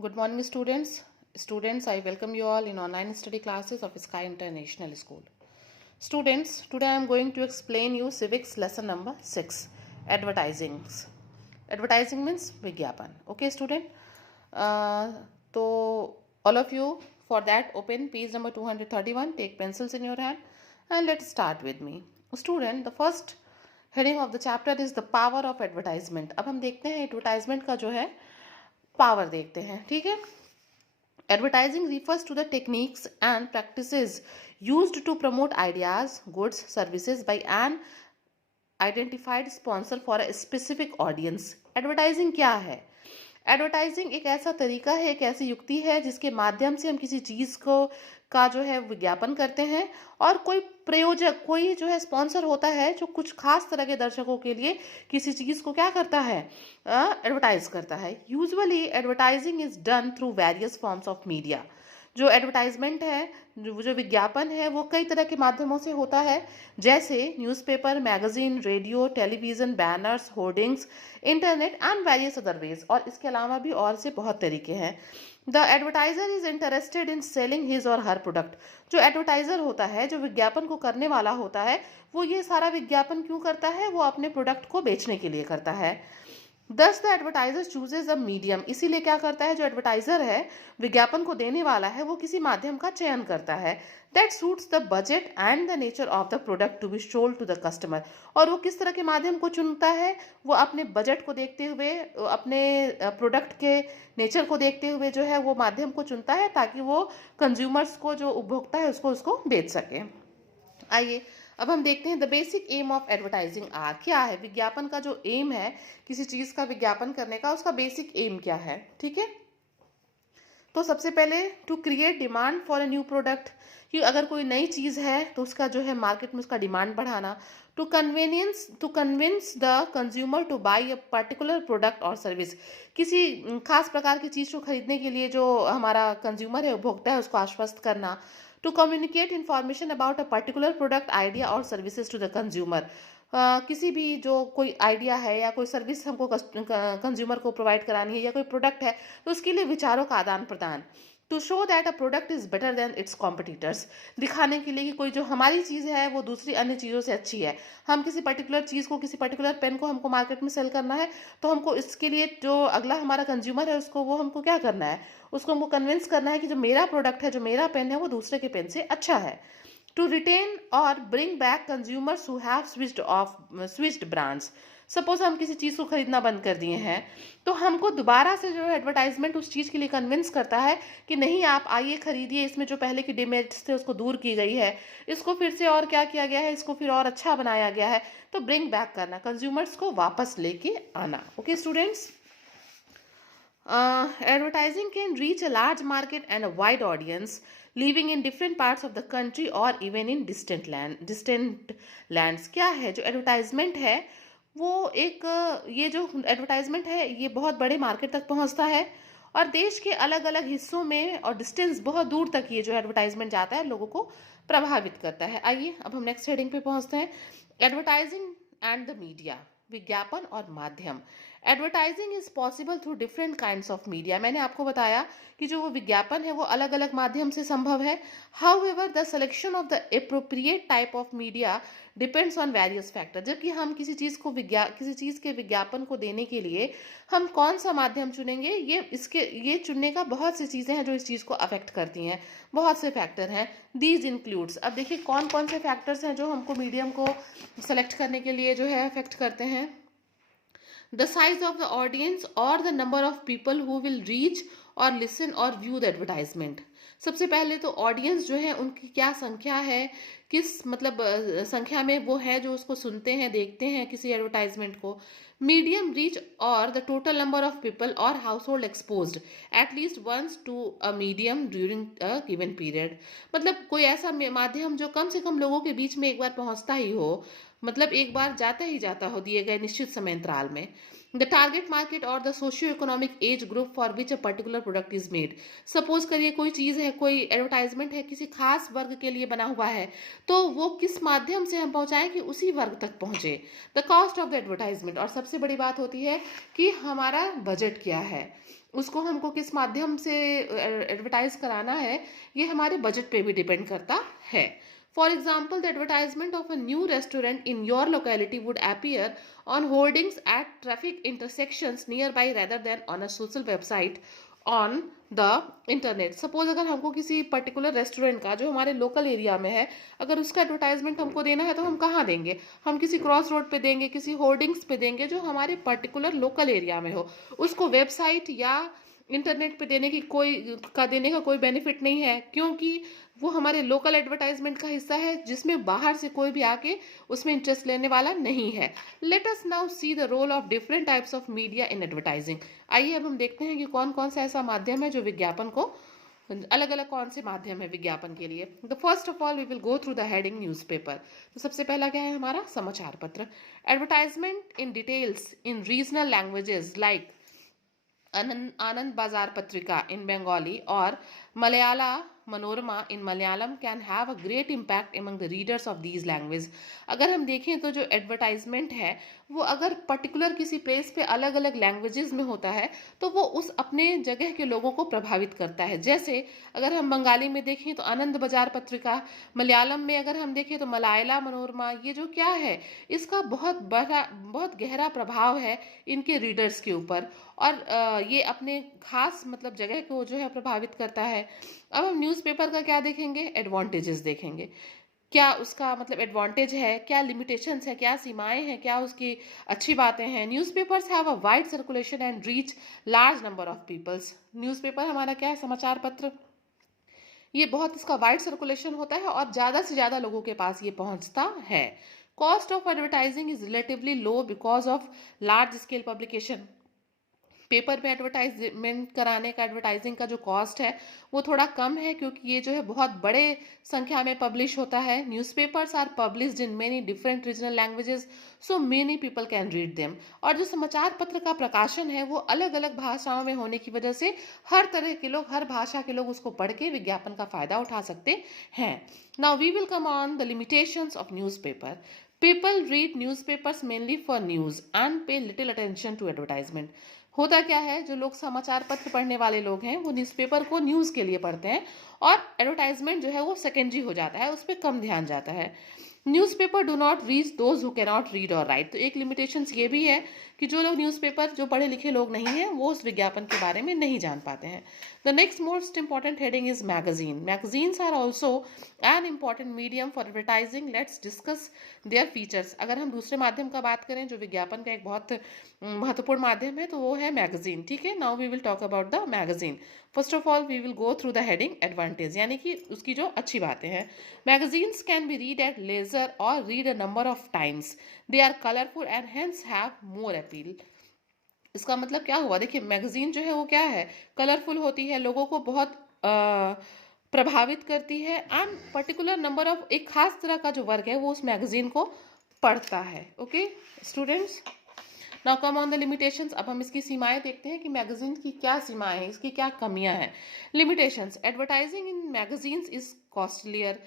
Good morning, students. I welcome you all in online study classes of Sky International School. Students, today I am going to explain you civics lesson number 6, advertisings. Advertising means vigyapan. Okay, student. So all of you, for that, open page number 231. Take pencils in your hand and let's start with me. Student, the first heading of the chapter is the power of advertisement. अब हम देखते हैं advertisement का जो है power देखते हैं. ठीक है. Advertising refers to the techniques and practices used to promote ideas, goods, services by an identified sponsor for a specific audience. Advertising क्या है? एडवर्टाइजिंग एक ऐसा तरीका है, एक ऐसी युक्ति है जिसके माध्यम से हम किसी चीज़ को का जो है विज्ञापन करते हैं और कोई प्रयोजक, कोई जो है स्पॉन्सर होता है जो कुछ खास तरह के दर्शकों के लिए किसी चीज़ को क्या करता है, एडवर्टाइज करता है. Usually advertising is done through various forms of media. जो एडवर्टाइजमेंट है, जो विज्ञापन है, वो कई तरह के माध्यमों से होता है, जैसे newspaper, magazine, radio, television, banners, hoardings, internet and various other ways. और इसके अलावा भी और से बहुत तरीके हैं. The advertiser is interested in selling his और हर प्रोडक्ट. जो एडवर्टाइजर होता है, जो विज्ञापन को करने वाला होता है, वो ये सारा विज्ञापन क्यों करता है? वो अपने प्रोडक्ट को बेचने के लिए करता है. दस the advertiser chooses a medium. इसीलिए क्या करता है, जो एडवर्टाइजर है, विज्ञापन को देने वाला है, वो किसी माध्यम का चयन करता है that suits the budget and the nature of the product to be sold to the customer. और वो किस तरह के माध्यम को चुनता है? वो अपने बजट को देखते हुए, अपने प्रोडक्ट के नेचर को देखते हुए जो है वो माध्यम को चुनता है ताकि वो कंज्यूमर्स को, जो उपभोक्ता है, उसको बेच सके. आइए अब हम देखते हैं the basic aim of advertising are. क्या है विज्ञापन का जो एम है, किसी चीज़ का विज्ञापन करने का, उसका बेसिक एम क्या है? ठीक है. तो सबसे पहले to create demand for a new product, कि अगर कोई नई चीज़ है तो उसका जो है मार्केट में उसका डिमांड बढ़ाना. To convince the consumer to buy a particular product और सर्विस. किसी खास प्रकार की चीज़ को खरीदने के लिए जो हमारा कंज्यूमर है, उपभोक्ता है, उसको आश्वस्त करना. To communicate information about a particular product, idea और सर्विसेज टू द कंज्यूमर. किसी भी जो कोई आइडिया है या कोई सर्विस हमको कंज्यूमर को प्रोवाइड करानी है या कोई प्रोडक्ट है, तो उसके लिए विचारों का आदान प्रदान. To show that a product is better than its competitors. दिखाने के लिए कि कोई जो हमारी चीज़ है वो दूसरी अन्य चीज़ों से अच्छी है. हम किसी पर्टिकुलर चीज़ को, किसी पर्टिकुलर पेन को हमको मार्केट में सेल करना है, तो हमको इसके लिए जो अगला हमारा कंज्यूमर है उसको, वो हमको क्या करना है, उसको हमको कन्विंस करना है कि जो मेरा प्रोडक्ट है, जो मेरा पेन है, वो दूसरे के पेन से अच्छा है. टू रिटेन और bring back consumers who have switched brands. Suppose हम किसी चीज़ को खरीदना बंद कर दिए हैं, तो हमको दोबारा से जो है एडवर्टाइजमेंट उस चीज़ के लिए कन्विंस करता है कि नहीं, आप आइए खरीदिए, इसमें जो पहले की डिमेरिट्स थे उसको दूर की गई है, इसको फिर से और क्या किया गया है, इसको फिर और अच्छा बनाया गया है. तो ब्रिंग बैक करना, कंज्यूमर्स को वापस लेके आना. Okay students, advertising can reach a large market and a wide audience living in different parts of the country or even in distant lands. क्या है जो एडवर्टाइजमेंट है, वो एक ये जो एडवर्टाइजमेंट है ये बहुत बड़े मार्केट तक पहुंचता है और देश के अलग अलग हिस्सों में और डिस्टेंस बहुत दूर तक ये जो एडवर्टाइजमेंट जाता है लोगों को प्रभावित करता है. आइए अब हम नेक्स्ट हेडिंग पे पहुंचते हैं. Advertising and the media. विज्ञापन और माध्यम. Advertising is possible through different kinds of media. मैंने आपको बताया कि जो वो विज्ञापन है वो अलग अलग माध्यम से संभव है. However the selection of the appropriate type of media depends on various factor. जबकि हम किसी चीज़ के विज्ञापन को देने के लिए हम कौन सा माध्यम चुनेंगे, ये चुनने का बहुत सी चीज़ें हैं जो इस चीज़ को अफेक्ट करती हैं. बहुत से फैक्टर हैं. These includes. अब देखिए कौन कौन से फैक्टर्स हैं जो हमको मीडियम को सेलेक्ट करने के लिए जो है अफेक्ट करते हैं. The size of the audience or the number of people who will reach or listen or view the advertisement. सबसे पहले तो ऑडियंस जो है उनकी क्या संख्या है, किस मतलब संख्या में वो है जो उसको सुनते हैं, देखते हैं किसी एडवर्टाइजमेंट को. मीडियम रीच और the total number of people और household expose at least once to a medium during a given period. मतलब कोई ऐसा माध्यम जो कम से कम लोगों के बीच में एक बार पहुंचता ही हो, मतलब एक बार जाता ही जाता हो दिए गए निश्चित समय अंतराल में. द टारगेट मार्केट और the socio economic age group for which a particular product is made. Suppose करिए कोई चीज़ है, कोई एडवर्टाइजमेंट है, किसी खास वर्ग के लिए बना हुआ है, तो वो किस माध्यम से हम पहुंचाएं कि उसी वर्ग तक पहुंचे. The cost of the advertisement. और सबसे बड़ी बात होती है कि हमारा बजट क्या है. उसको हमको किस माध्यम से एडवर्टाइज कराना है, ये हमारे बजट पे भी डिपेंड करता है। For example, the advertisement of a new restaurant in your locality would appear on hoardings at traffic intersections nearby rather than on a social website on the internet. Suppose अगर हमको किसी particular restaurant का जो हमारे local area में है, अगर उसका एडवर्टाइजमेंट हमको देना है तो हम कहाँ देंगे? हम किसी क्रॉस रोड पे देंगे, किसी होर्डिंग्स पे देंगे जो हमारे पर्टिकुलर लोकल एरिया में हो। उसको वेबसाइट या इंटरनेट पे देने का कोई बेनिफिट नहीं है, क्योंकि वो हमारे लोकल एडवर्टाइजमेंट का हिस्सा है जिसमें बाहर से कोई भी आके उसमें इंटरेस्ट लेने वाला नहीं है। Let us now see the role of different types of media in advertising. आइए अब हम देखते हैं कि कौन कौन सा ऐसा माध्यम है जो विज्ञापन को, अलग अलग कौन से माध्यम है विज्ञापन के लिए। The first of all we will go through the heading newspaper. तो सबसे पहला क्या है हमारा? समाचार पत्र। Advertisement in details in regional languages like Anand Bazar Patrika in Bengali or Malayala Manorama in Malayalam can have a great impact among the readers of these languages। अगर हम देखें तो जो एडवर्टाइजमेंट है वो अगर पर्टिकुलर किसी प्लेस पे अलग अलग लैंग्वेजेस में होता है तो वो उस अपने जगह के लोगों को प्रभावित करता है। जैसे अगर हम बंगाली में देखें तो आनंद बाजार पत्रिका, मलयालम में अगर हम देखें तो मलायला मनोरमा, ये जो क्या है, इसका बहुत गहरा प्रभाव है इनके रीडर्स के ऊपर, और ये अपने खास मतलब जगह को जो है प्रभावित करता है। अब हम न्यूज़पेपर का क्या देखेंगे? एडवांटेजेस देखेंगे। क्या उसका मतलब एडवांटेज है, क्या लिमिटेशंस है, क्या सीमाएं हैं, क्या उसकी अच्छी बातें हैं। Newspapers have a wide circulation and reach large number of peoples. Newspaper हमारा क्या है? समाचार पत्र। ये बहुत इसका वाइड सर्कुलेशन होता है और ज़्यादा से ज़्यादा लोगों के पास ये पहुंचता है। Cost of advertising is relatively low because of large scale publication. Paper में एडवर्टाइजमेंट कराने का, एडवर्टाइजिंग का जो कॉस्ट है वो थोड़ा कम है, क्योंकि ये जो है बहुत बड़े संख्या में पब्लिश होता है। Newspapers are published in many different regional languages so many people can read them. और जो समाचार पत्र का प्रकाशन है वो अलग अलग भाषाओं में होने की वजह से हर तरह के लोग, हर भाषा के लोग उसको पढ़ के विज्ञापन का फायदा उठा सकते हैं। Now we will come on the limitations of newspaper. People read newspapers mainly for news and pay little attention to advertisement. होता क्या है, जो लोग समाचार पत्र पढ़ने वाले लोग हैं वो न्यूज़पेपर को न्यूज़ के लिए पढ़ते हैं और एडवर्टाइजमेंट जो है वो सेकेंडरी हो जाता है, उस पर कम ध्यान जाता है। Newspaper do not reach those who cannot read or right. तो एक लिमिटेशंस ये भी है कि जो लोग न्यूज़पेपर, जो पढ़े लिखे लोग नहीं हैं, वो उस विज्ञापन के बारे में नहीं जान पाते हैं। The next most important heading is magazine. Magazines are also an important medium for advertising. Let's discuss their features. अगर हम दूसरे माध्यम का बात करें जो विज्ञापन का एक बहुत महत्वपूर्ण माध्यम है तो वो है मैगजीन। ठीक है, now we will talk about the magazine. First of all we will go through the heading advantage, यानी कि उसकी जो अच्छी बातें हैं। Magazines can be read at leisure और read a number of times. They are colourful and hence have more appeal. इसका मतलब क्या हुआ? देखिए, मैगजीन जो है वो क्या है? कलरफुल होती है, लोगों को बहुत प्रभावित करती है, एंड पर्टिकुलर नंबर ऑफ, एक खास तरह का जो वर्ग है वो उस मैगजीन को पढ़ता है। Okay students, now come on the limitations. अब हम इसकी सीमाएं देखते हैं कि मैगजीन की क्या सीमाएं हैं, इसकी क्या कमियां हैं। Limitations: advertising in magazines is costlier.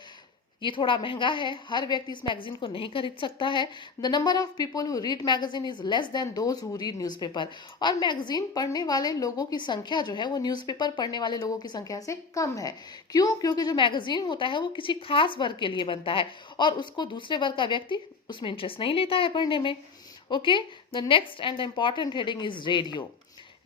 ये थोड़ा महंगा है, हर व्यक्ति इस मैगजीन को नहीं खरीद सकता है। The number of people who read magazine is less than those who read newspaper. और मैगजीन पढ़ने वाले लोगों की संख्या जो है वो न्यूज़पेपर पढ़ने वाले लोगों की संख्या से कम है। क्यों? क्योंकि जो मैगजीन होता है वो किसी खास वर्ग के लिए बनता है और उसको दूसरे वर्ग का व्यक्ति उसमें इंटरेस्ट नहीं लेता है पढ़ने में। Okay, the next and the important heading is radio.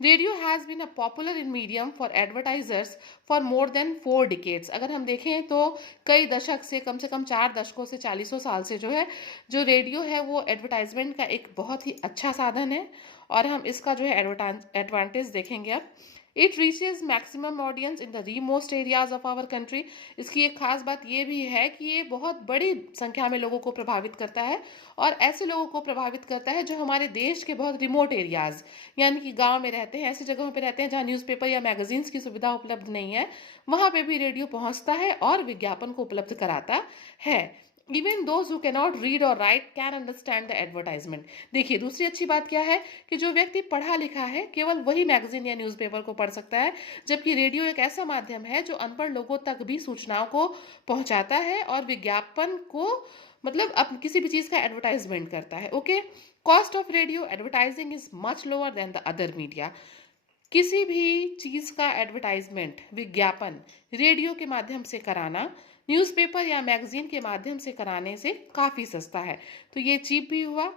Radio has been a popular in medium for advertisers for more than 4 decades. अगर हम देखें तो कई दशक से, कम 4 दशकों से, 40 साल से जो है, जो रेडियो है वो एडवर्टाइजमेंट का एक बहुत ही अच्छा साधन है। और हम इसका जो है एडवांटेज देखेंगे अब। It reaches maximum audience in the remotest areas of our country. इसकी एक खास बात ये भी है कि ये बहुत बड़ी संख्या में लोगों को प्रभावित करता है, और ऐसे लोगों को प्रभावित करता है जो हमारे देश के बहुत रिमोट एरियाज, यानी कि गांव में रहते हैं, ऐसी जगहों पे रहते हैं जहां न्यूज़पेपर या मैगजीन्स की सुविधा उपलब्ध नहीं है। वहां पे भी रेडियो पहुंचता है और विज्ञापन को उपलब्ध कराता है। Even those who cannot read or write can understand the advertisement. देखिए, दूसरी अच्छी बात क्या है कि जो व्यक्ति पढ़ा लिखा है केवल वही मैगजीन या न्यूज़पेपर को पढ़ सकता है, जबकि रेडियो एक ऐसा माध्यम है जो अनपढ़ लोगों तक भी सूचनाओं को पहुंचाता है और विज्ञापन को, मतलब अब किसी भी चीज़ का एडवर्टाइजमेंट करता है। Okay, cost of radio advertising is much lower than the other media. किसी भी चीज़ का एडवर्टाइजमेंट, विज्ञापन रेडियो के माध्यम से कराना न्यूज़पेपर या मैगजीन के माध्यम से कराने से काफ़ी सस्ता है। तो ये चीप भी हुआ।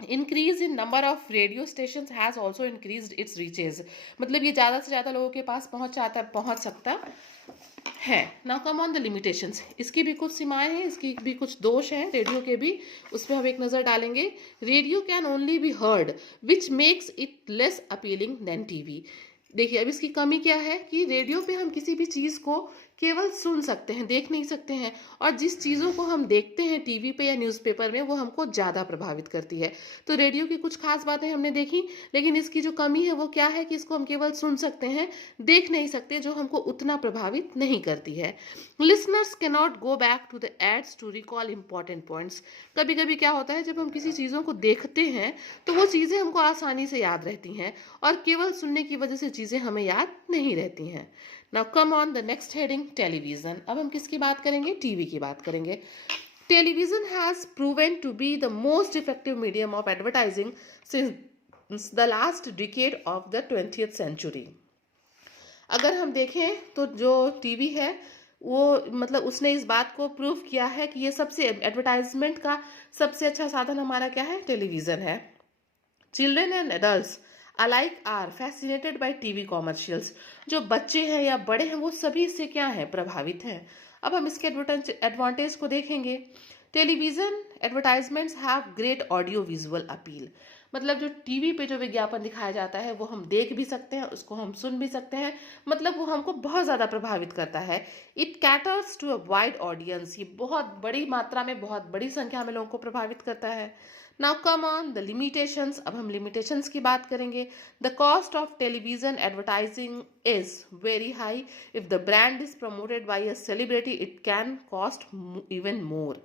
Increase in number of radio station has also increase its reaches, मतलब ये ज़्यादा से ज़्यादा लोगों के पास पहुंच सकता है। Now come on the limitations, इसकी भी कुछ सीमाएं हैं, इसकी भी कुछ दोष हैं रेडियो के भी, उस पर हम एक नज़र डालेंगे। Radio can only be heard which makes it less appealing than TV. देखिए अब इसकी कमी क्या है कि रेडियो पे हम किसी भी चीज़ को केवल सुन सकते हैं, देख नहीं सकते हैं, और जिस चीज़ों को हम देखते हैं टीवी पे या न्यूज़पेपर में वो हमको ज़्यादा प्रभावित करती है। तो रेडियो की कुछ खास बातें हमने देखी, लेकिन इसकी जो कमी है वो क्या है कि इसको हम केवल सुन सकते हैं, देख नहीं सकते, जो हमको उतना प्रभावित नहीं करती है। Listeners can not go back to the ads to recall important points. कभी कभी क्या होता है जब हम किसी चीज़ों को देखते हैं तो वो चीज़ें हमको आसानी से याद रहती हैं, और केवल सुनने की वजह से चीज़ें हमें याद नहीं रहती हैं। Now come on the next heading, television. अब हम किसकी बात करेंगे? टीवी की बात करेंगे। Television has proven to be the most effective medium of advertising since the last decade of the 20th century. अगर हम देखें तो जो टीवी है वो मतलब उसने इस बात को प्रूव किया है कि ये सबसे एडवर्टाइजमेंट का सबसे अच्छा साधन हमारा क्या है? टेलीविज़न है। Children and adults alike are fascinated by TV commercials. जो बच्चे हैं या बड़े हैं वो सभी इससे क्या है? प्रभावित हैं। अब हम इसके एडवांटेज को देखेंगे। Television advertisements have great audio visual appeal, मतलब जो टीवी पे जो विज्ञापन दिखाया जाता है वो हम देख भी सकते हैं, उसको हम सुन भी सकते हैं, मतलब वो हमको बहुत ज़्यादा प्रभावित करता है। It caters to a wide audience, ये बहुत बड़ी मात्रा में, बहुत बड़ी संख्या में लोगों को प्रभावित करता है। Now come on the limitations. अब हम लिमिटेशंस की बात करेंगे। The cost of television advertising is very high. If the brand is promoted by a celebrity it can cost even more.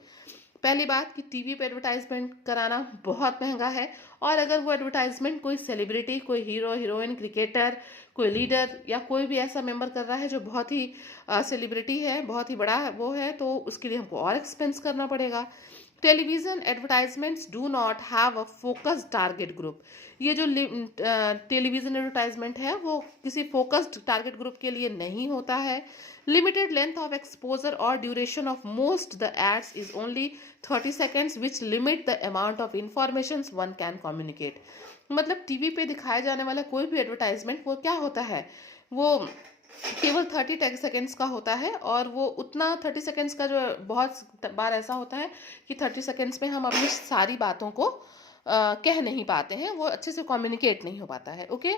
पहली बात कि टीवी पे एडवर्टाइजमेंट कराना बहुत महंगा है, और अगर वो एडवर्टाइजमेंट कोई सेलिब्रिटी, कोई हीरो हीरोइन, क्रिकेटर, कोई लीडर या कोई भी ऐसा मेंबर कर रहा है जो बहुत ही सेलिब्रिटी है, बहुत ही बड़ा है, वो है, तो उसके लिए हमको और एक्सपेंस करना पड़ेगा। Television advertisements do not have a focused target group. ये जो टेलीविज़न एडवर्टाइजमेंट है वो किसी फोकस्ड टारगेट ग्रुप के लिए नहीं होता है। लिमिटेड लेंथ ऑफ एक्सपोजर और duration of most the ads is only 30 seconds which limit the amount of information one can communicate. मतलब टीवी पे दिखाया जाने वाला कोई भी एडवर्टाइजमेंट वो क्या होता है, वो केवल 30 सेकेंड्स का होता है, और वो उतना 30 सेकेंड्स का जो बहुत बार ऐसा होता है कि 30 सेकेंड्स में हम अपनी सारी बातों को कह नहीं पाते हैं, वो अच्छे से कम्युनिकेट नहीं हो पाता है। Okay,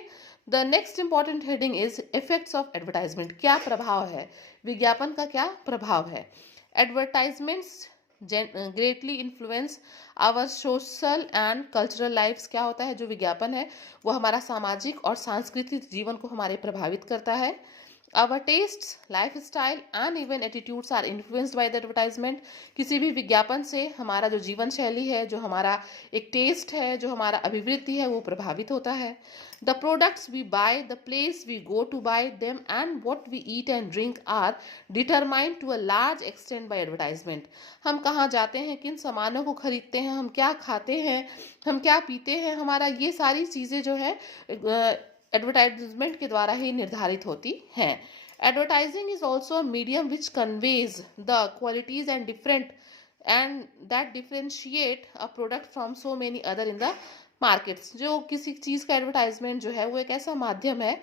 the next important heading is effects of advertisement. क्या प्रभाव है विज्ञापन का? क्या प्रभाव है? Advertisements greatly influence our social and cultural lifes. क्या होता है? जो विज्ञापन है वो हमारा सामाजिक और सांस्कृतिक जीवन को हमारे प्रभावित करता है। Our tastes, lifestyle and even attitudes are influenced by the advertisement. किसी भी विज्ञापन से हमारा जो जीवन शैली है, जो हमारा एक टेस्ट है, जो हमारा अभिवृत्ति है, वो प्रभावित होता है। The products we buy, the place we go to buy them and what we eat and drink are determined to a large extent by advertisement. हम कहाँ जाते हैं, किन सामानों को खरीदते हैं, हम क्या खाते हैं, हम क्या पीते हैं, हमारा ये सारी चीज़ें जो है एडवर्टाइजमेंट के द्वारा ही निर्धारित होती हैं। Advertising is also medium which conveys the qualities and different and that differentiate a product from so many other in the markets. जो किसी चीज़ का एडवर्टाइजमेंट जो है वो एक ऐसा माध्यम है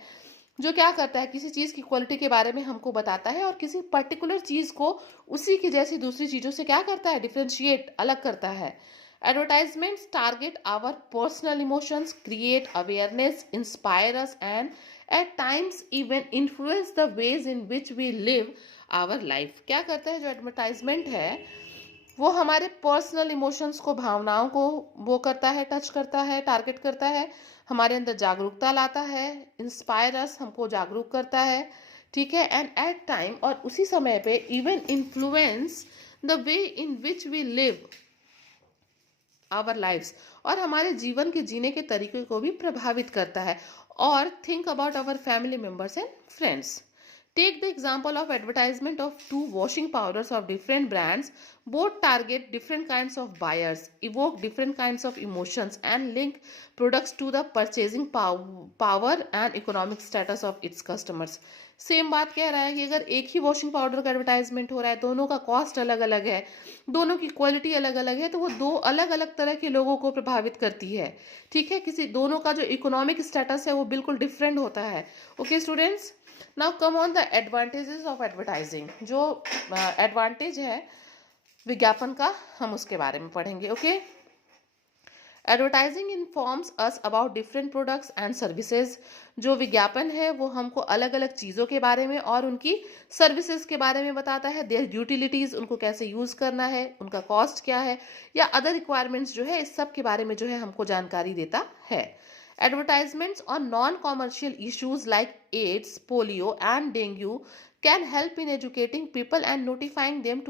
जो क्या करता है, किसी चीज़ की क्वालिटी के बारे में हमको बताता है, और किसी पर्टिकुलर चीज़ को उसी की जैसी दूसरी चीज़ों से क्या करता है? डिफ्रेंशिएट, अलग करता है। Advertisements target our personal emotions, create awareness, inspire us, and at times even influence the ways in which we live our life. क्या करता है जो एडवर्टाइजमेंट है वो हमारे पर्सनल इमोशंस को, भावनाओं को वो करता है, टच करता है, टारगेट करता है, हमारे अंदर जागरूकता लाता है, इंस्पायर अस, हमको जागरूक करता है, ठीक है, एंड एट टाइम, और उसी समय पे even influence the way in which we live our lifes, और हमारे जीवन के जीने के तरीके को भी प्रभावित करता है। और think about our family members and friends. Take the example of advertisement of two washing powders of different brands. Both target different kinds of buyers, evoke different kinds of emotions, and link products to the purchasing power and economic status of its customers. Same बात कह रहा है कि अगर एक ही washing powder का advertisement हो रहा है, दोनों का कॉस्ट अलग अलग है, दोनों की क्वालिटी अलग अलग है, तो वो दो अलग अलग तरह के लोगों को प्रभावित करती है. ठीक है, किसी दोनों का जो इकोनॉमिक स्टेटस है वो बिल्कुल डिफरेंट होता है. Okay students, now come on the advantages of advertising. जो एडवांटेज है विज्ञापन का, हम उसके बारे में पढ़ेंगे. Okay, advertising informs us about different products and services. जो विज्ञापन है वो हमको अलग अलग चीज़ों के बारे में और उनकी सर्विसेज के बारे में बताता है. देयर यूटिलिटीज़, उनको कैसे यूज़ करना है, उनका कॉस्ट क्या है, या अदर रिक्वायरमेंट्स जो है, इस सब के बारे में जो है हमको जानकारी देता है. Advertisements on non-commercial issues like AIDS, polio, and dengue can help in educating people and notifying them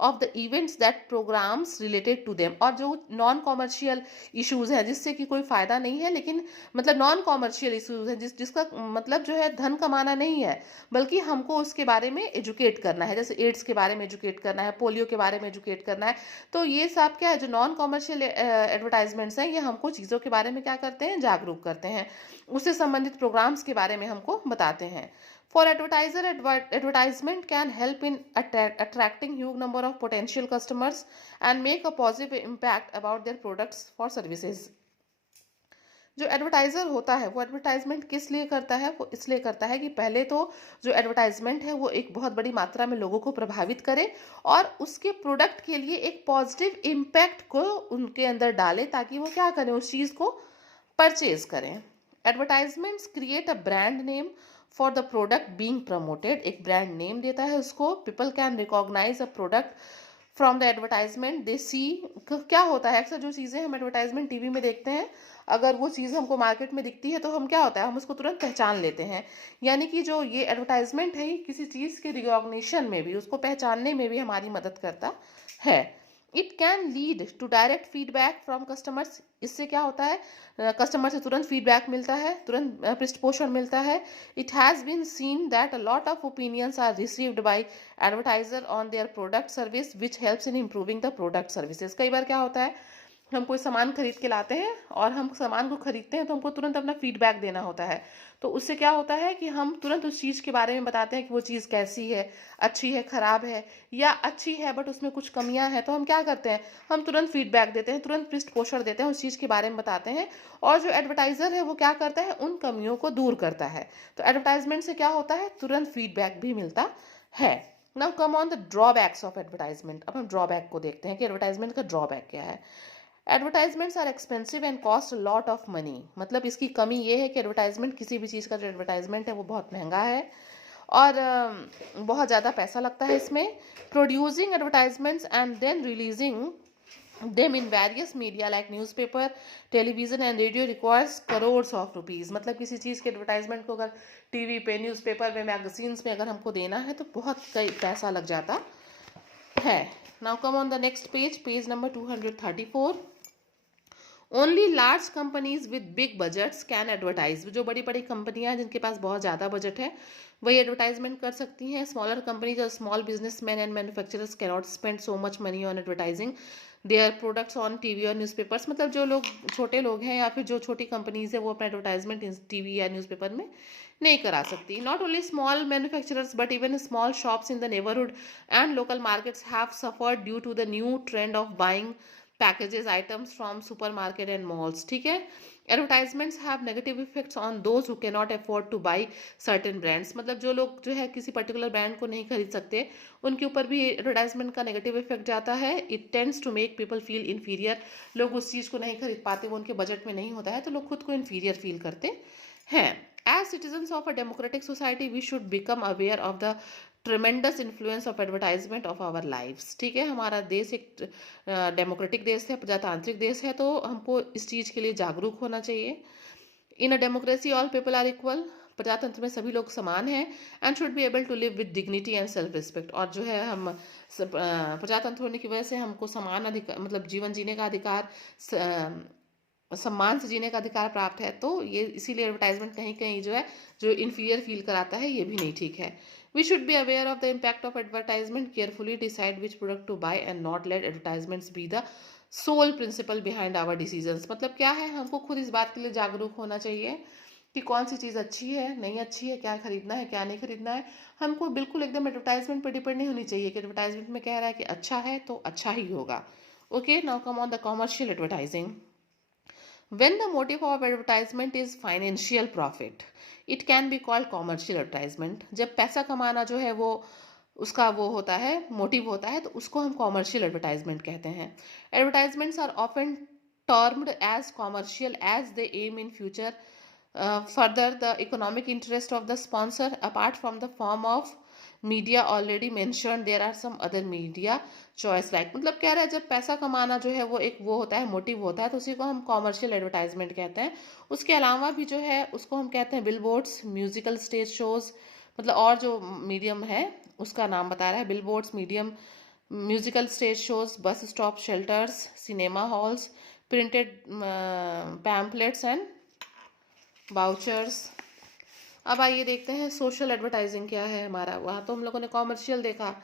of the events that programs related to them. और जो नॉन कॉमर्शियल इश्यूज हैं जिससे कि कोई फायदा नहीं है, लेकिन मतलब नॉन कॉमर्शियल इश्यूज हैं जिसका मतलब जो है धन कमाना नहीं है, बल्कि हमको उसके बारे में एजुकेट करना है. जैसे एड्स के बारे में एजुकेट करना है, पोलियो के बारे में एजुकेट करना है. तो ये सब क्या है, जो नॉन कॉमर्शियल एडवर्टाइजमेंट्स हैं, ये हमको चीज़ों के बारे में क्या करते हैं, जागरूक करते हैं. उससे संबंधित प्रोग्राम्स के बारे में हमको बताते हैं. For advertiser, advertisement can help in attracting huge number of potential customers and make a positive impact about their products for services. जो एडवर्टाइज़र होता है वो एडवर्टाइजमेंट किस लिए करता है, वो इसलिए करता है कि पहले तो जो एडवर्टाइजमेंट है वो एक बहुत बड़ी मात्रा में लोगों को प्रभावित करे और उसके प्रोडक्ट के लिए एक पॉजिटिव इम्पैक्ट को उनके अंदर डाले, ताकि वो क्या करें, उस चीज़ को परचेज करें. Advertisements create a brand name for the product being promoted. एक ब्रांड नेम देता है उसको. People can recognise a product from the advertisement they see. क्या होता है, अक्सर जो चीज़ें हम एडवर्टाइजमेंट टीवी में देखते हैं, अगर वो चीज़ हमको मार्केट में दिखती है तो हम क्या होता है, हम उसको तुरंत पहचान लेते हैं. यानी कि जो ये एडवर्टाइजमेंट है, किसी चीज़ के रिकॉग्निशन में भी, उसको पहचानने में भी हमारी मदद करता है. It can lead to direct feedback from customers. इससे क्या होता है, कस्टमर से तुरंत फीडबैक मिलता है, तुरंत पृष्ठपोषण मिलता है. It has been seen that a lot of opinions are received by advertiser on their product service which helps in improving the product services. कई बार क्या होता है, हम कोई सामान खरीद के लाते हैं और हम सामान को खरीदते हैं तो हमको तुरंत अपना फीडबैक देना होता है. तो उससे क्या होता है कि हम तुरंत उस चीज़ के बारे में बताते हैं कि वो चीज़ कैसी है, अच्छी है, ख़राब है, या अच्छी है बट उसमें कुछ कमियां हैं. तो हम क्या करते हैं, हम तुरंत फीडबैक देते हैं, तुरंत पृष्ठपोषण देते हैं, उस चीज़ के बारे में बताते हैं. और जो एडवर्टाइज़र है वो क्या करता है, उन कमियों को दूर करता है. तो एडवर्टाइजमेंट से क्या होता है, तुरंत फीडबैक भी मिलता है. Now come on the drawbacks of advertisement. अब हम ड्रॉबैक को देखते हैं कि एडवर्टाइजमेंट का ड्रॉबैक क्या है. Advertisements are expensive and cost lot of money. मतलब इसकी कमी ये है कि एडवर्टाइजमेंट, किसी भी चीज़ का जो एडवर्टाइजमेंट है वो बहुत महंगा है और बहुत ज़्यादा पैसा लगता है इसमें. Producing advertisements and then releasing them in various media like newspaper, television and radio requires crores of rupees. मतलब किसी चीज़ के एडवर्टाइजमेंट को अगर टीवी पे, न्यूज़पेपर में, मैगजीन्स में अगर हमको देना है तो बहुत कई पैसा लग जाता है. Now come on the next page, page number 234. Only large companies with big budgets can advertise. जो बड़ी बड़ी कंपनियां हैं जिनके पास बहुत ज़्यादा बजट है वही एडवर्टाइजमेंट कर सकती हैं. स्मॉलर कंपनीज और small business man and manufacturers cannot spend so much money on advertising their products on TV और न्यूज़पेपर्स. मतलब जो लोग छोटे लोग हैं या फिर जो छोटी कंपनीज है वो अपना एडवर्टाइजमेंट टीवी या न्यूज़पेपर में नहीं करा सकती. Not only small manufacturers but even small shops in the neighbourhood and local markets have suffered due to the new trend of buying packages items from supermarket and malls. ठीक है, advertisements have negative effects on those who can not afford to buy certain brands. मतलब जो लोग जो है किसी particular brand को नहीं खरीद सकते, उनके ऊपर भी एडवर्टाइजमेंट का नेगेटिव इफेक्ट जाता है. It tends to make people feel inferior. लोग उस चीज़ को नहीं खरीद पाते, वो उनके बजट में नहीं होता है, तो लोग खुद को इन्फीरियर फील करते हैं. As citizens of a democratic society, we should become aware of the tremendous influence of advertisement of our lives. ठीक है, हमारा देश एक डेमोक्रेटिक देश है, प्रजातांत्रिक देश है, तो हमको इस चीज़ के लिए जागरूक होना चाहिए. In a democracy all people are equal. प्रजातंत्र में सभी लोग समान हैं. And should be able to live with dignity and self respect. और जो है हम प्रजातंत्र होने की वजह से हमको समान अधिकार, मतलब जीवन जीने का अधिकार, सम्मान से जीने का अधिकार प्राप्त है, तो ये इसीलिए एडवर्टाइजमेंट कहीं कहीं जो है जो इन्फीरियर फील कराता है, ये भी नहीं ठीक है। We should be aware of the impact of advertisement, carefully decide which product to buy and not let advertisements be the sole principle behind our decisions. मतलब क्या है, हमको खुद इस बात के लिए जागरूक होना चाहिए कि कौन सी चीज़ अच्छी है, नहीं अच्छी है, क्या खरीदना है, क्या नहीं खरीदना है। हमको बिल्कुल एकदम एडवर्टाइजमेंट पर डिपेंड नहीं होनी चाहिए कि एडवर्टाइजमेंट में कह रहा है कि अच्छा है तो अच्छा ही होगा। Okay, now come on the commercial advertising. When the motive of advertisement is financial profit, it can be called commercial advertisement. जब पैसा कमाना जो है वो उसका वो होता है, मोटिव होता है, तो उसको हम कॉमर्शियल एडवर्टाइजमेंट कहते हैं। Advertisements are often termed as commercial as they aim in future further the economic interest of the sponsor apart from the form of media already mentioned there are some other media choice like. मतलब कह रहा है जब पैसा कमाना जो है वो एक वो होता है, मोटिव होता है, तो उसी को हम कॉमर्शियल एडवर्टाइजमेंट कहते हैं। उसके अलावा भी जो है उसको हम कहते हैं बिलबोर्ड्स, म्यूजिकल स्टेज शोज, मतलब और जो मीडियम है उसका नाम बता रहा है, billboards, medium, musical stage shows, bus stop shelters, cinema halls, printed pamphlets and vouchers. अब आइए देखते हैं सोशल एडवर्टाइजिंग क्या है हमारा। वहाँ तो हम लोगों ने कॉमर्शियल देखा।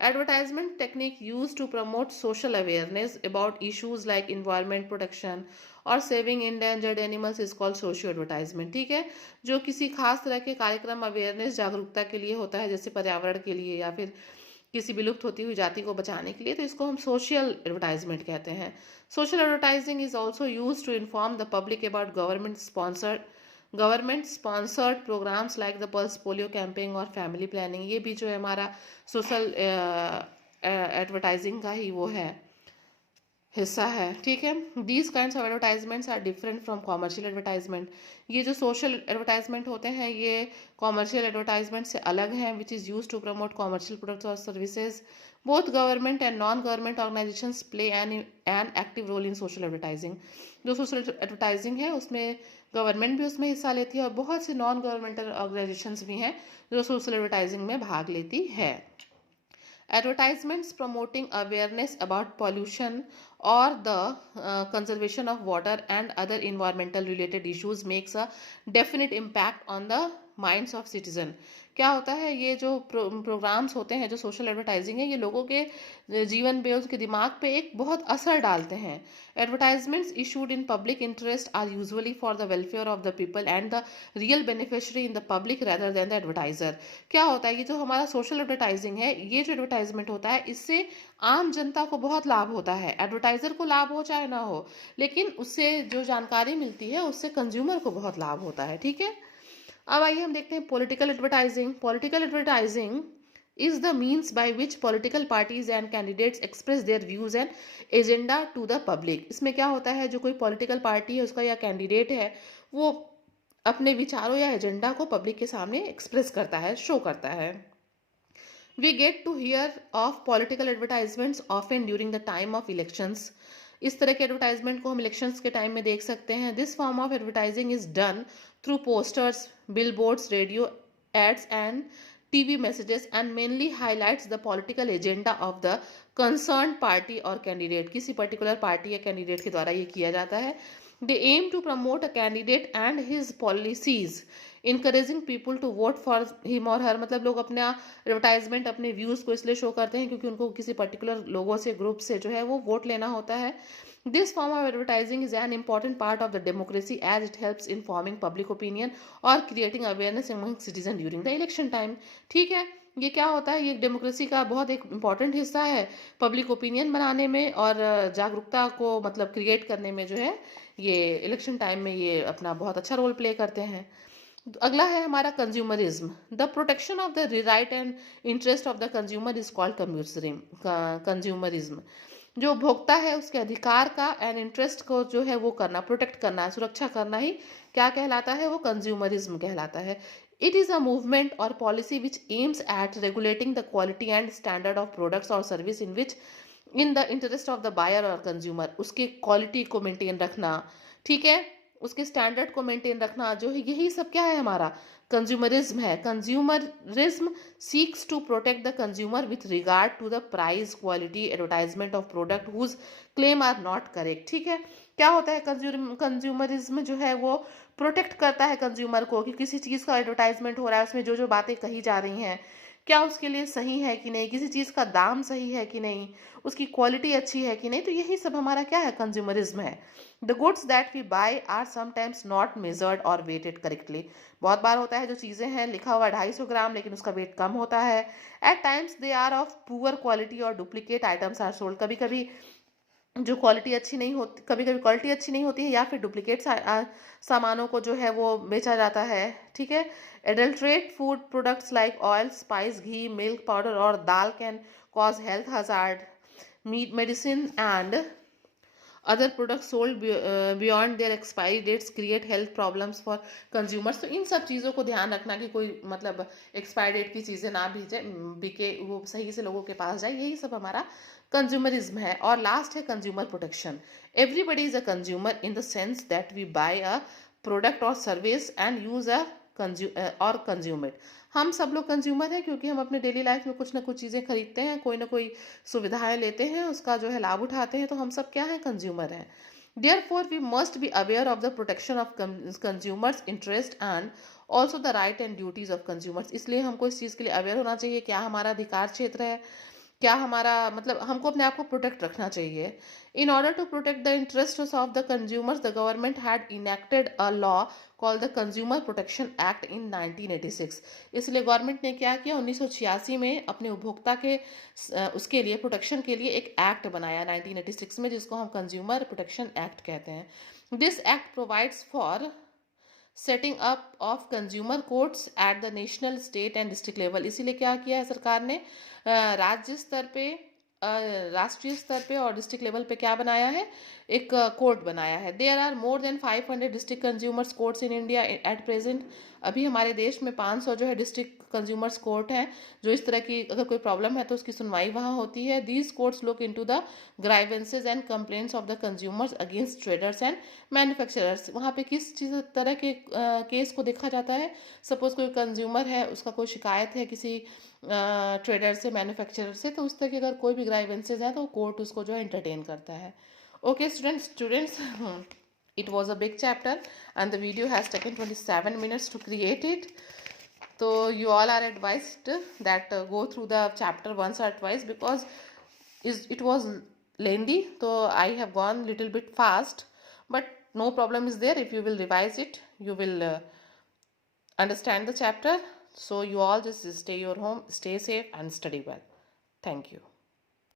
Advertisement technique use to promote social awareness about issues like environment protection और saving endangered animals is called socio advertisement. ठीक है, जो किसी खास तरह के कार्यक्रम अवेयरनेस जागरूकता के लिए होता है, जैसे पर्यावरण के लिए या फिर किसी विलुप्त होती हुई जाति को बचाने के लिए, तो इसको हम सोशल एडवर्टाइजमेंट कहते हैं। Social advertising is also use to inform the public about government sponsored programmes like the pulse polio campaigning और फैमिली प्लानिंग। ये भी जो है हमारा सोशल एडवर्टाइजिंग का ही वो है, हिस्सा है। ठीक है, these kinds of advertisements are different from commercial advertisement. ये जो सोशल एडवर्टाइजमेंट होते हैं ये कॉमर्शियल एडवर्टाइजमेंट से अलग हैं, which is use to promote commercial products और services. Both government and non government organisations play an active role in social advertising. जो सोशल एडवर्टाइजिंग है उसमें गवर्नमेंट भी उसमें हिस्सा लेती है और बहुत सी नॉन गवर्नमेंटल ऑर्गेनाइजेशंस भी हैं जो सोशल एडवर्टाइजिंग में भाग लेती है। Advertisements promoting awareness about pollution or the conservation of water and other environmental related issues makes a definite impact on the minds of citizen। क्या होता है, ये जो प्रोग्राम्स होते हैं, जो सोशल एडवर्टाइजिंग है, ये लोगों के जीवन पे, उसके दिमाग पे एक बहुत असर डालते हैं। Advertisements issued in public interest are usually for the welfare of the people and the real beneficiary in the public rather than the advertiser. क्या होता है, ये जो हमारा सोशल एडवर्टाइजिंग है, ये जो एडवर्टाइजमेंट होता है, इससे आम जनता को बहुत लाभ होता है। एडवर्टाइजर को लाभ हो चाहे ना हो, लेकिन उससे जो जानकारी मिलती है उससे कंज्यूमर को बहुत लाभ होता है। ठीक है, अब आइए हम देखते हैं political advertising. Political advertising is the means by which political parties and candidates express their views and agenda to the public। इसमें क्या होता है, जो कोई पॉलिटिकल पार्टी है उसका या कैंडिडेट है, वो अपने विचारों या एजेंडा को पब्लिक के सामने एक्सप्रेस करता है, शो करता है। We get to hear of political advertisements often during the time of elections। इस तरह के एडवर्टाइजमेंट को हम इलेक्शंस के टाइम में देख सकते हैं। This form of advertising is done through posters, billboards, radio ads and TV messages and mainly highlights the political agenda of the concern party और कैंडिडेट। किसी पर्टिकुलर पार्टी या कैंडिडेट के द्वारा ये किया जाता है। They aim to promote a candidate and his policies, encouraging people to vote for him और हर। मतलब लोग अपना एडवर्टाइजमेंट, अपने व्यूज़ को इसलिए शो करते हैं क्योंकि उनको किसी पर्टिकुलर लोगों से, ग्रुप से जो है वो वोट लेना होता है। This form of advertising is an important part of the democracy as it helps in forming public opinion और creating awareness among citizen during the election time. ठीक है, ये क्या होता है, ये डेमोक्रेसी का बहुत एक इम्पॉर्टेंट हिस्सा है पब्लिक ओपिनियन बनाने में और जागरूकता को मतलब क्रिएट करने में जो है ये इलेक्शन टाइम में ये अपना बहुत अच्छा रोल प्ले करते हैं। अगला है हमारा consumerism. The protection of the right and interest of the consumer is called consumerism. जो उपभोक्ता है उसके अधिकार का एंड इंटरेस्ट को जो है वो करना, प्रोटेक्ट करना, सुरक्षा करना ही क्या कहलाता है, वो कंज्यूमरिज्म कहलाता है। इट इज़ अ मूवमेंट और policy which aims at regulating the quality and standard of products और service in which in the interest of the buyer और कंज्यूमर। उसकी क्वालिटी को मेंटेन रखना, ठीक है, उसके स्टैंडर्ड को मेंटेन रखना, जो है यही सब क्या है, हमारा कंज्यूमरिज्म है। Consumerism seeks to protect the consumer with regard to the price, quality, advertisement of product whose claim are not correct. ठीक है, क्या होता है कंज्यूमरिज्म जो है वो प्रोटेक्ट करता है कंज्यूमर को कि किसी चीज़ का एडवर्टाइजमेंट हो रहा है, उसमें जो जो बातें कही जा रही हैं क्या उसके लिए सही है कि नहीं, किसी चीज़ का दाम सही है कि नहीं, उसकी क्वालिटी अच्छी है कि नहीं। तो यही सब हमारा क्या है, कंज्यूमरिज्म है। The goods that we buy are sometimes not measured और वेटेड करेक्टली। बहुत बार होता है जो चीज़ें हैं लिखा हुआ 250 ग्राम लेकिन उसका वेट कम होता है। At times they are of poor quality और डुप्लीकेट आइटम्स आर सोल्ड। कभी कभी जो क्वालिटी अच्छी नहीं होती, कभी कभी क्वालिटी अच्छी नहीं होती है या फिर डुप्लीकेट सामानों को जो है वो बेचा जाता है। ठीक है। Adulterate food products like oil, spice, ghee, milk powder और dal can cause health hazard. Meat, medicine and other products sold beyond their expiry dates create health problems for consumers. तो इन सब चीज़ों को ध्यान रखना कि कोई मतलब एक्सपायरी डेट की चीज़ें ना बिके, वो सही से लोगों के पास जाए, यही सब हमारा कंज्यूमरिज्म है। और लास्ट है consumer protection. Everybody is a consumer in the sense that we buy a product और service and use a consume it. हम सब लोग कंज्यूमर हैं क्योंकि हम अपने डेली लाइफ में कुछ ना कुछ चीज़ें खरीदते हैं, कोई ना कोई सुविधाएं लेते हैं, उसका जो है लाभ उठाते हैं। तो हम सब क्या है, कंज्यूमर हैं। Therefore, we must be aware of the protection of consumers' interest and also the right and duties of consumers। इसलिए हमको इस चीज़ के लिए अवेयर होना चाहिए, क्या हमारा अधिकार क्षेत्र है, क्या हमारा मतलब हमको अपने आप को प्रोटेक्ट रखना चाहिए। In order to protect the interest of the consumers the government had enacted a law called the consumer protection act in 1986। इसलिए गवर्नमेंट ने क्या किया, 1986 में अपने उपभोक्ता के उसके लिए प्रोटेक्शन के लिए एक एक्ट बनाया 1986 में, जिसको हम कंज्यूमर प्रोटेक्शन एक्ट कहते हैं। This act provides for setting up of consumer courts at the national, state and district level. इसीलिए क्या किया है सरकार ने, राज्य स्तर पे, राष्ट्रीय स्तर पे और डिस्ट्रिक्ट लेवल पे क्या बनाया है, एक कोर्ट बनाया है। There are more than 500 district consumers courts in India at present. अभी हमारे देश में 500 जो है डिस्ट्रिक्ट कंज्यूमर्स कोर्ट हैं, जो इस तरह की अगर कोई प्रॉब्लम है तो उसकी सुनवाई वहाँ होती है। These courts look into the grievances and complaints of the consumers against traders and manufacturers. वहाँ पे किस चीज़ तरह के केस को देखा जाता है, सपोज कोई कंज्यूमर है, उसका कोई शिकायत है किसी ट्रेडर से, मैन्युफैक्चरर से, तो उस तरह के अगर कोई भी ग्राइवेंसेज है तो कोर्ट उसको जो है एंटरटेन करता है। Okay students, it was a big chapter and the video has taken 27 minutes to create it. So you all are advised that go through the chapter once or twice because it was lengthy, so I have gone little bit fast, but no problem is there. If you will revise it, you will understand the chapter. So you all just stay your home, stay safe and study well. Thank you.